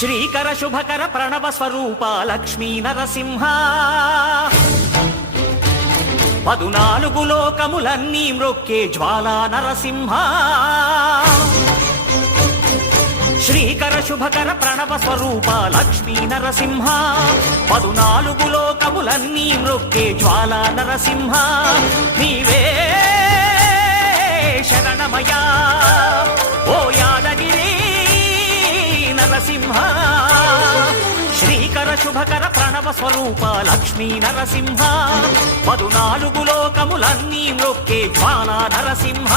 శ్రీకర శుభకర ప్రణవ స్వరూప లక్ష్మీ నరసింహ 14 లోకములన్నీ మ్రొక్కే జ్వాలా నరసింహ శ్రీకర శుభకర ప్రణవ స్వరూప లక్ష్మీ నరసింహ 14 లోకములన్నీ మ్రొక్కే జ్వాలా నరసింహ నీవే శరణమయా ఓ యాదగిరి నరసింహ శ్రీకర శుభకర ప్రణవ స్వరూప లక్ష్మీ నరసింహ 14 లోకములన్నీ మ్రొక్కే జ్వాలా నరసింహ